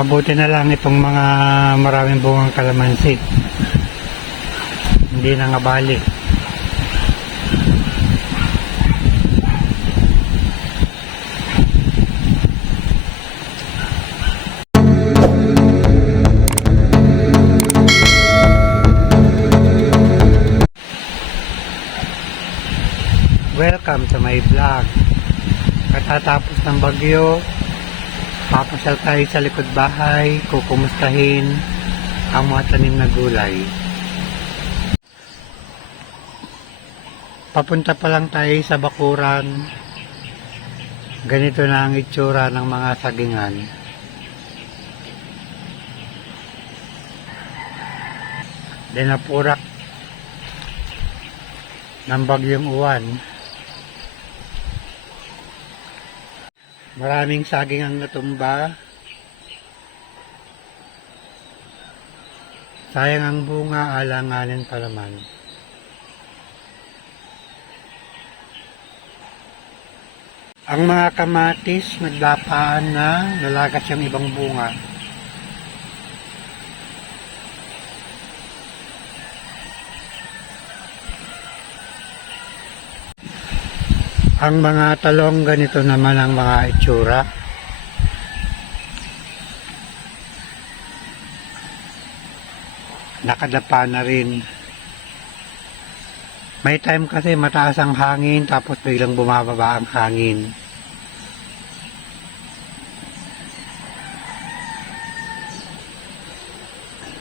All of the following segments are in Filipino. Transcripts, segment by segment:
Mabuti na lang itong mga maraming bungang kalamansi. Hindi na nga bali. Welcome to my vlog. Katatapos ng bagyo, papasyal tayo sa likod bahay, kukumustahin ang mga tanim na gulay. Papunta pa lang tayo sa bakuran. Ganito na ang itsura ng mga sagingan. Dinapurak ng bagyong uwan. Maraming saging ang natumba. Sayang ang bunga, alanganin pa naman. Ang mga kamatis, naglapaan na, nalagas yung ibang bunga. Ang mga talong, ganito naman ang mga itsura. Nakadapa na rin. May time kasi mataas ang hangin tapos biglang bumababa ang hangin.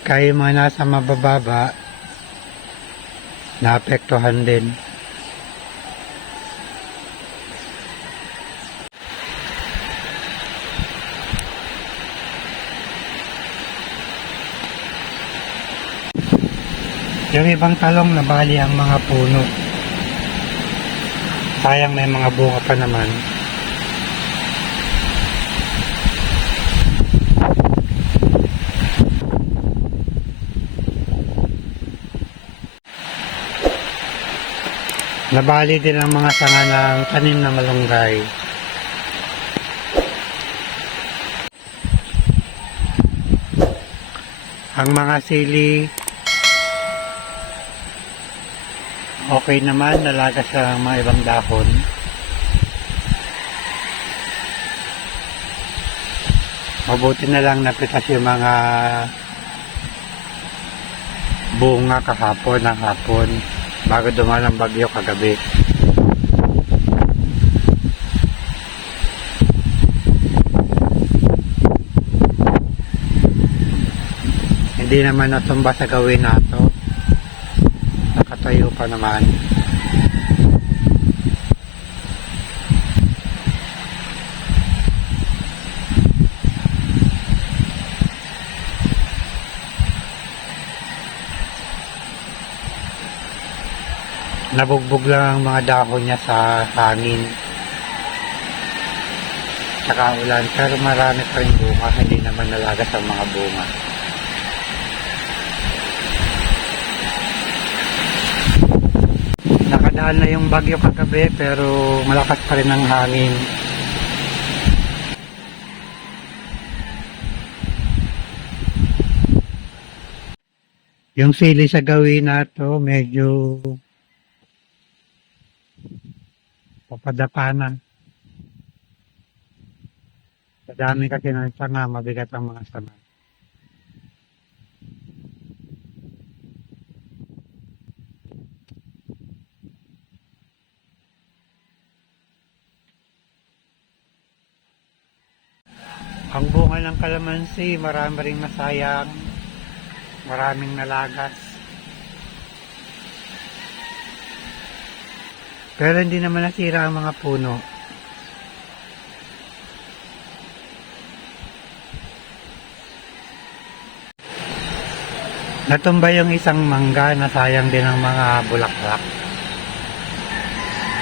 Kaya yung mga nasa mabababa, naapektuhan din. Yung ibang talong nabali ang mga puno. Sayang may mga bunga pa naman. Nabali din ang mga sanga ng tanim na malunggay. Ang mga sili okay naman, nalagas ang mga ibang dahon. Mabuti na lang napitas yung mga bunga kahapon ng hapon bago dumaan ang bagyo kagabi. Hindi naman natumba sa gawin nato. Nakatayo pa naman. Nabugbog lang ang mga dahon niya sa hangin. Tsaka ulan. Pero marami pa rin bunga. Hindi naman nalagas ang mga bunga. Nakadaan na yung bagyo kagabi pero malakas pa rin ang hangin. Yung sili sa gawin nato medyo papadapa na. Sa dami kasi ng sanga, mabigat ang mga sanga. Ang bunga ng kalamansi, marami ring nasayang, maraming nalagas. Pero hindi naman nasira ang mga puno. Natumba yung isang mangga, nasayang din ang mga bulaklak.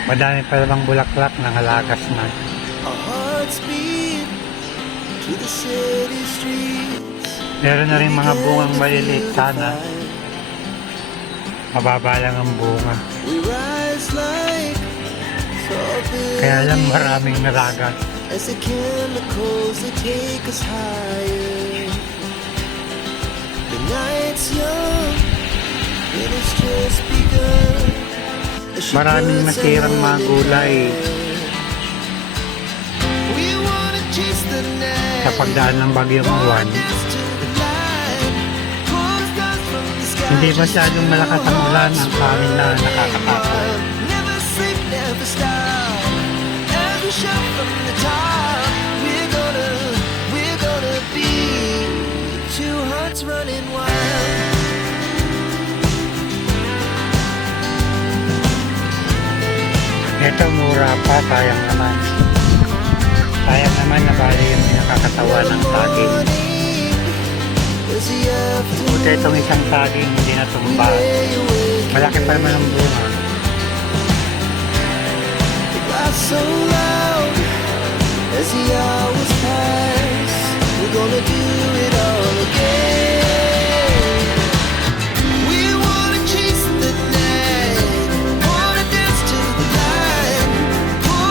Madami pa namang bulaklak na nalagas na. Meron na rin mga bungang maliliit sana. Mababa lang ang bunga. Kaya lang maraming nalagas. as the chemicals they take us higher. The night's young, it has just begun. As she Maraming puts her nasirang mga hand in gulay mine. We wanna chase the night. sa pagdaan ng bagyong uwan. Hindi masyadong malakas ang ulan ang amin na nakakatakot. Never sleep, never stop. As we shout from the top, we're gonna be two hearts running wild. Ito mura pa, sayang naman. Sayang naman na bali yung nakakatawa ng saging. Buti itong isang saging hindi natumba. Malaki pa naman ang bunga. So loud as the hours pass, we're gonna do it all again. We wanna chase the night, wanna dance to the light.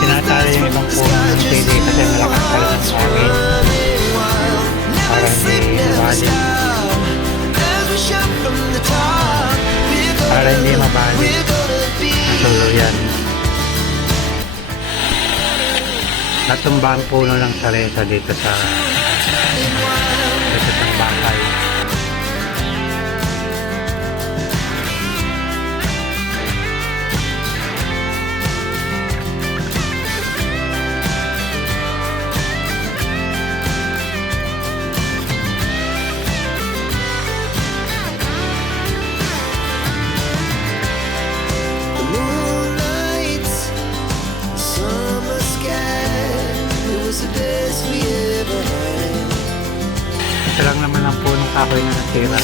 Tinatali yung ibang puno ng sili kasi malakas pa rin ang saging. Para hindi mabali. Para hindi mabali. Tuluyan. Natumba ang puno ng saresa dito sa bahay. The moonlight, summer sky, it was the best we ever had. Ito lang naman ang punong kahoy na natira.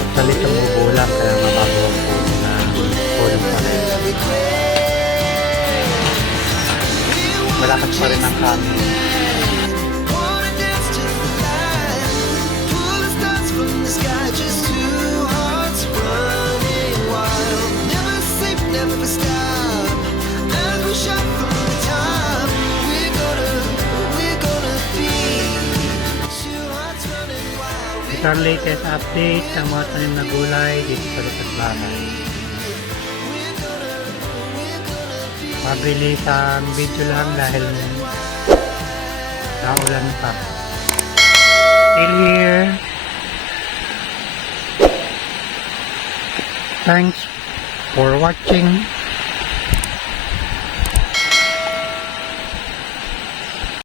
Actually, tumubulang kaya mabago ang puno na punong kahoy. Malakas pa rin ang hangin. Wanna dance to the light, pull the stars from the sky, just two hearts running wild. Never sleep, never stop, as we shout from the top. We're gonna be two hearts running wild. Ito ang latest update ng mga tanim na gulay dito sa likod bahay. Mabilis ang video lang dahil naulan pa. Still here. Thanks for watching.